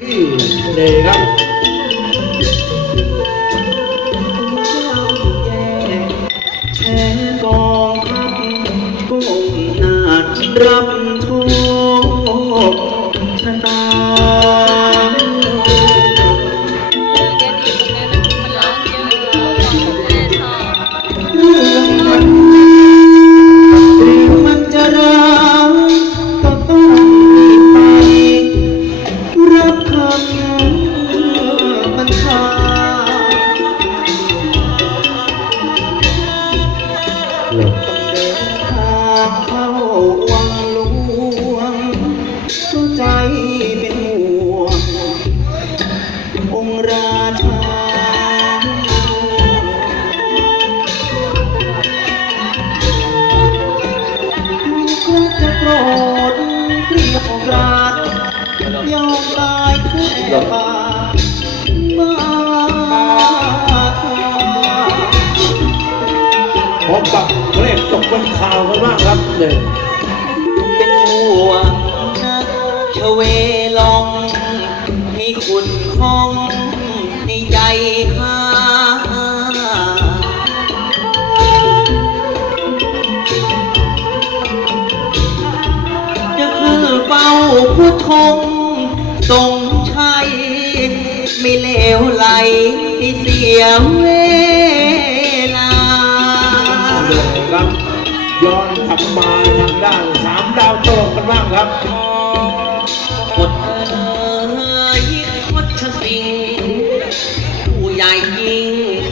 ที่เลครับแช่กองทัพก้มหน้ารับทุกชะตา รับายแค่บาทมาทาพร้อมกับเพลงตกบนข่าวกันบ้างครับเลยเป็นห่วงนักชเวลองให้คุณคอ วไหลเสียเวลาเลยครับย้อนกลับมาทางด้านสามดาวตลกกันบ้างครับกดเอ่ยวัชสิงห์ผู้ใหญ่ยิง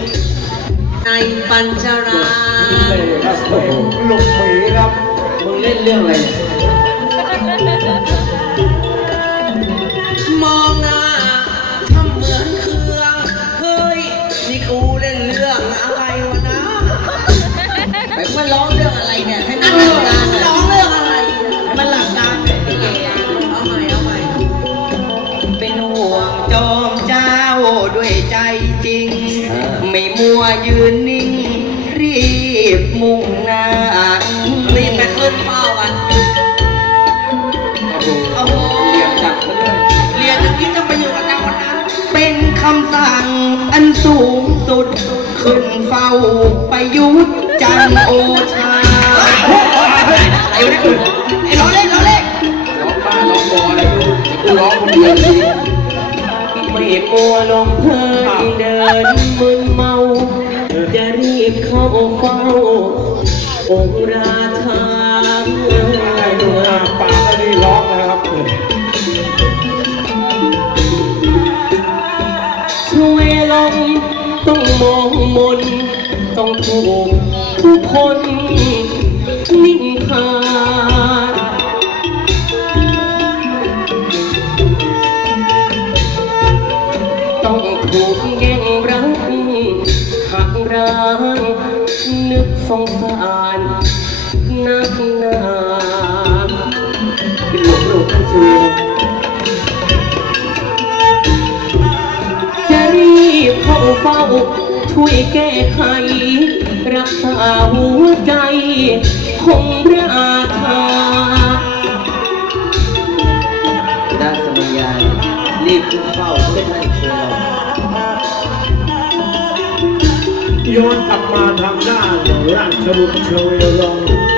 ในปัญจราเลยครับเพลงลูกหมีครับมึงเล่นเรื่องอะไร ไม่มัวยืนนิ่ง รีบมุ่งหน้ารีบไปขึ้นเป้ากันโอ้โหเรียนจับเขาเลยเรียนอย่างนี้จะไปอยู่กับนางวันนั้นเป็นคำสั่งอันสูงสุด ขึ้นเฝ้าไประยุทธจันทร์โอชาไอ้เล่นไอ้ล้อเล่นล้อเล่นร้องบ้าร้องบออะไรกูกูร้องคนเดียวจริงไม่มัวลงเพลินเดินมึน เมาจะรีบเข้าเฝ้าองค์ราชาไอ้ดูหน้าปากก็นี่ร้องนะครับช่วยลงต้องมองมนต้องถูกทุกคน งสารนักหนาเป็นหลวงหลวงพ่อชูจะรีบเข้าเฝ้าช่วยแก้ไข รักษาหัวใจคง ย้อนกลับมาทางด้านราชบุตรเชเวลอง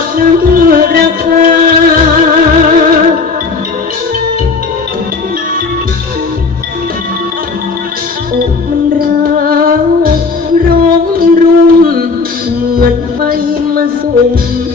ดราคา อกมันร้าวร้องรุม เหมือนไฟมาสุ่ม